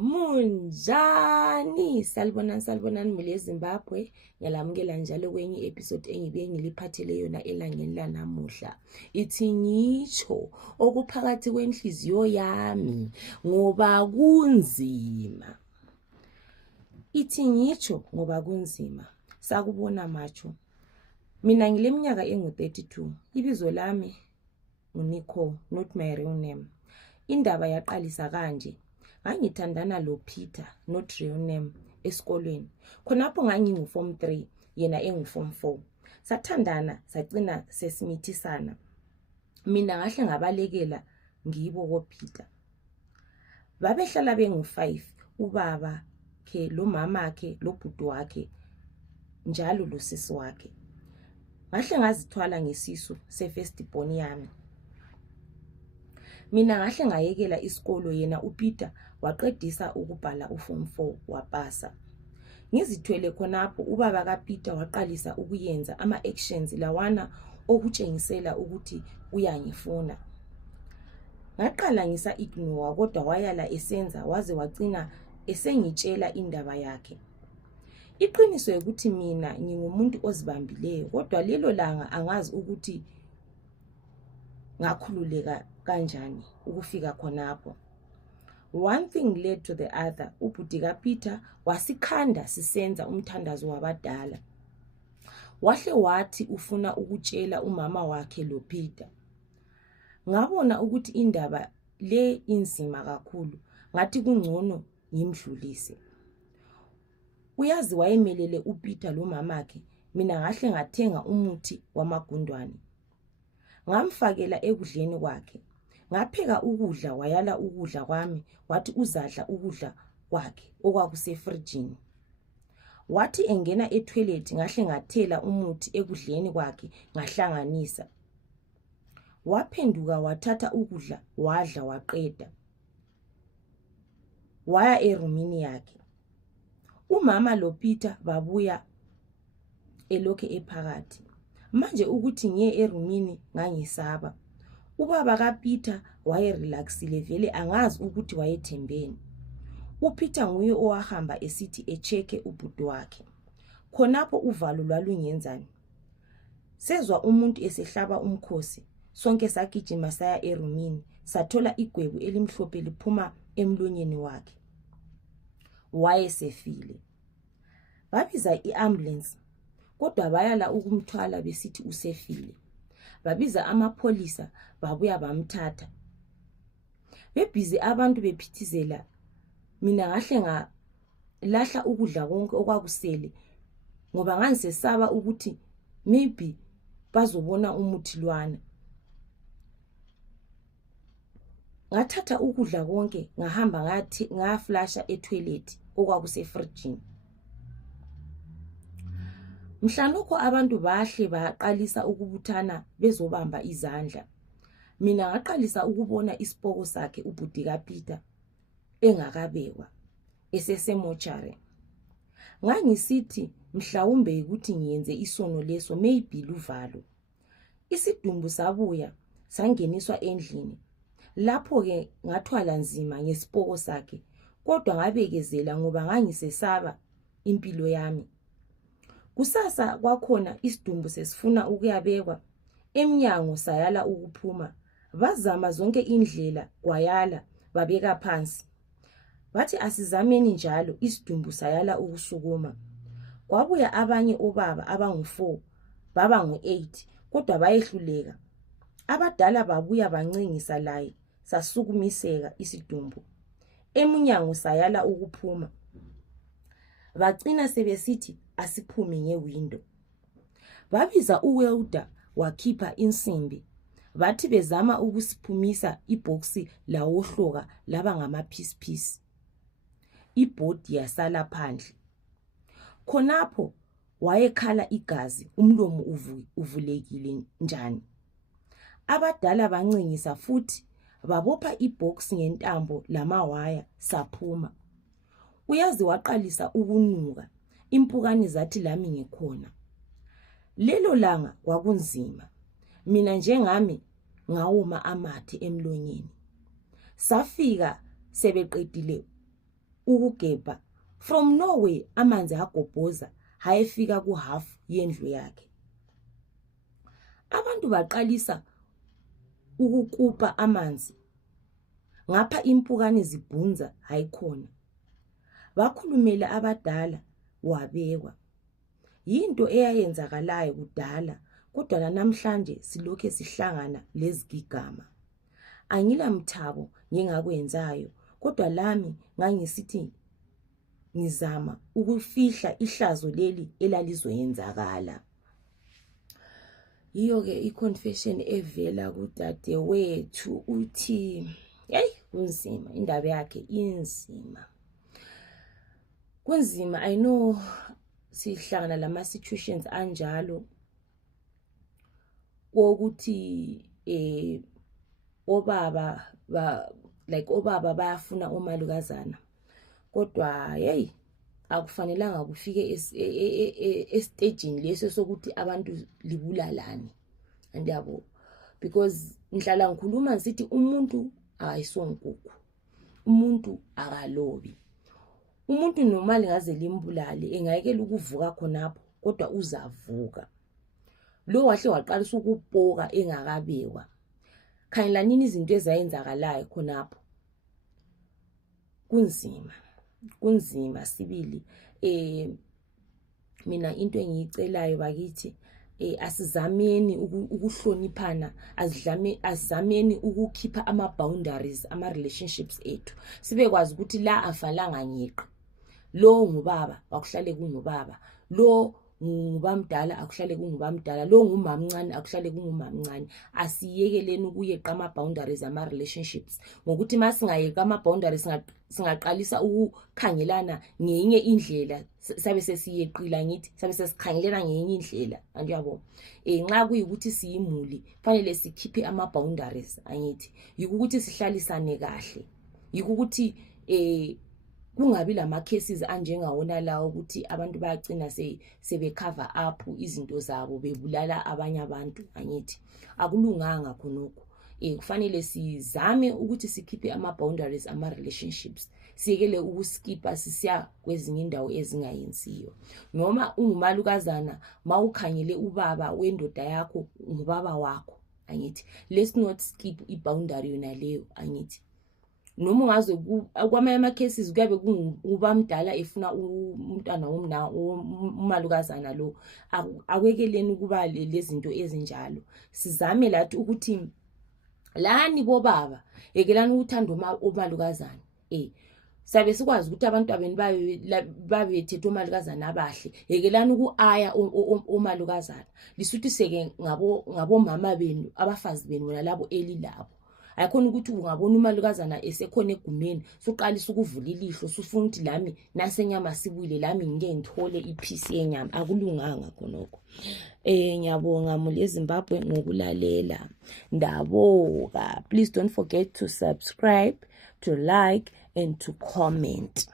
Munjani, salibonani mile Zimbabwe. Ngiyalamukela njalo kwenye episode engibuye ngiliphathele yona elangeni lanamuhla. Ithi ngitsho okuphakathi kwenhliziyo yami ngoba kunzima. Ithi ngitsho ngoba kunzima. Sakubona macho. Mina ngileminyaka engu-32. Ibizo lami nguNico, not my real name. Indaba yaqalisa kanje. Ngangithandana lo Peter, not real name, esikolweni. Khonapho ngangingu form 3, yena engu form 4. Sathandana, sagcina sesimithisana. Mina ngahle ngabalekela ngibo ko Peter. Babehlala bengu 5, ubaba ke, lo mama ke, lo bhuti wakhe, njalo lo sisi wakhe. Ngahle ngazithwala ngesisu se-first born yami. Mina ngahle ngayekela isikolo, yena uPeter waqedisa ukubhala uform 4 wapasa. Ngizithwele khonapho ubaba kaPeter waqalisa ukuyenza ama-actions lawana okutshengisela ukuthi uyangifuna. Ngaqala ngisa-ignore kodwa wayala esenza waze wagcina esengitshela indaba yakhe. Iqiniso ukuthi mina ngingumuntu ozibambileyo kodwa lelo langa angazi ukuthi ngakhululeka kanjani ukufika khonapho. One thing led to the other. Ubhuti kaPeter wasikhanda sisenza umthandazo wabadala. Wahle wathi ufuna ukutshela umama wakhe lo Peter. Ngabona ukuthi indaba le inzima kakhulu, ngathi kungcono ngimdlulise. Uyazi wayemelele uPeter lo mamakhe, mina ngahle ngathenga umuthi wamagundwane. Ngamfakela ekudleni kwakhe. Ngapheka ukudla wayala ukudla kwami, wathi uzadla ukudla kwakhe okwakusefrijini. Wathi engena etoilet ngahle ngathela umuthi ekudleni kwakhe ngahlanganisa. Waphenduka wathatha ukudla wadla waqeda. Waya erumini yakhe. Umama lo Peter babuya elokhe ephakathi. Manje ukuthi ngiye erumini ngangisaba. Ubaba kaPeter wayerelaxile vele angazi ukuthi wayethembeni. uPeter nguye owahamba esithi echeke ubhuti wakhe. Khonapho uvalo lwalungenzani. Sezwa umuntu esehlaba umkhosi, sonke sagijima saya erumini, sathola igwebu elimhlophe liphuma emlonyeni wakhe. Wayesefile. Babiza iambulance kodwa bayala ukumthwala besithi usefile. Babiza amapholisa babuya bamthatha. Bebhizi abantu bephithizela. Mina ngahle ngalahla ukudla konke okwakusele ngoba ngangisesaba ukuthi maybe bazobona umuthi lwana. Ngathatha ukudla konke ngahamba ngaflasha etoilet okwakusefrijini. Mhlanokho abantu bahle baqalisa ukubuthana bezobamba izandla. Mina ngaqalisa ukubona isipoko sakhe ubhuti kaPeter engakabekwa esesemochari. Ngangisithi mhlawumbe ukuthi ngiyenze isono leso, maybe luvalo. Isidumbu sabuya sangeniswa endlini. Lapho ke ngathwala nzima ngesipoko sakhe kodwa ngabekezela ngoba ngangisesaba impilo yami. Kusasa kwakhona isidumbu sesifuna ukuyabekwa, emnyango sayala ukuphuma. Bazama zonke indlela kwayala babeka phansi. Bathi asizameni njalo isidumbu sayala ukusukuma. Kwabuya abanye obaba abangu4 baba ngu8 kodwa bayehluleka. Abadala babuya bancengisa laye sasukumiseka isidumbu. Emnyango sayala ukuphuma. Bagcina sebesithi asiphume ngewindow. Babiza uwelder wakhipha insimbi. Bathi bezama ukusiphumisa iboxi lawohloka laba ngamapiece. Ibhodi yasala phandle. Khonapho wayekhala igazi, umlomo uvulekile njani. Abadala bancengisa futhi babopha ibox ngentambo lamawaya saphuma. Uyazi waqalisa ukunuka. Impukane zathi lami ngikhona. Lelo langa kwakunzima. Mina njengami ngawuma amathe emlonyeni. Safika sebeqedile ukugebha from nowhere amanzi agobhoza hayefika ku-half yendlu yakhe. Abantu baqalisa ukukupa amanzi ngapha impukane zibhunza hayikhona. Bakhulumela abadala wabekwa. Yinto eyayenzakalayo kudala kodwa namhlanje silokhe sihlangana lezigigama. Angilamthabo ngingakwenzayo kodwa lami ngangisithi ngizama ukufihla ihlazo leli elalizoyenzakala. Yiyo-ke i-confession evela kudadewethu uthi kunzima, indaba yakhe inzima. Kunzima, I know sihlangana lama situations anjalo wokuthi obaba obaba bayafuna omalukazana kodwa akufanelanga kufike estagini leso sokuthi abantu libulalane, andiyabo, because ngihlala ngikhuluma ngithi umuntu akayisonkukhu, umuntu akalobi. Umuntu noma lingaze limbulale engayekela ukuvuka khonapho kodwa uzavuka. Lo wahle waqalisa ukupoka engakabekwa. Khanyela nini izinto ezayenzakalayo khonapho. Kunzima sibili. Mina into engiyicelayo bakithi asizameni ukuhloniphana, asizameni ukukhipha ama-boundaries ama-relationships ethu. Sibekwazi ukuthi la afalanga nyeqa. Lo ngubaba akuhlale kungubaba, lo ngubamdala akuhlale kungubamdala, lo ngumamncane akuhlale kungumamncane. Asiyekeleni ukuyeqa ama-boundaries ama-relationships ngokuthi masingayeqa ama-boundaries singaqalisa ukukhangelana ngenye indlela sabe sesiyeqila ngithi sabe sesikhangelana ngenye indlela, andiyabo. Nxa kuyikuthi siyimuli fanele sikhiphe ama-boundaries angithi yikuthi sihlalisane kahle, yikuthi kungabi lama cases anjengawona lawo ukuthi abantu bayagcina sebecover up izinto zabo bebulala abanye abantu angithi. Akulunganga khonokho. Kufanele sizame ukuthi sikhiphe ama-boundaries ama-relationships, siyekele ukuskipa sisiya kwezinye indawo ezingayenziyo. Noma ungumalukazana mawukhangele ubaba wendoda yakho ngubaba wakho angithi, let's not skip i-boundary yona leyo angithi. Noma ungaze kwamanye ama-cases kuyabe kungubamdala efuna umntwana umalukazana lo, akwekeleni ukuba lezinto ezinjalo. Sizame lathi ukuthi lani bobaba yekelani ukuthanda umalukazana. Sabe sikwazi ukuthi abantu abeni babethethe umalukazana abahle, yekelani ukuaya umalukazana. Lisuthiseke ngabomama benu, abafazi benu wena labo elilabo. Ayikhona ukuthi ungabona umalukazana esekhona egumeni soqalisa ukuvula ilihlo sufuna ukuthi lami nasenyama sibuyile lami ngike ngithole iphisi yenyama. Akulunganga khonokho. Ngiyabonga muli eZimbabwe ngokulalela. Ndaboka. Please don't forget to subscribe, to like and to comment.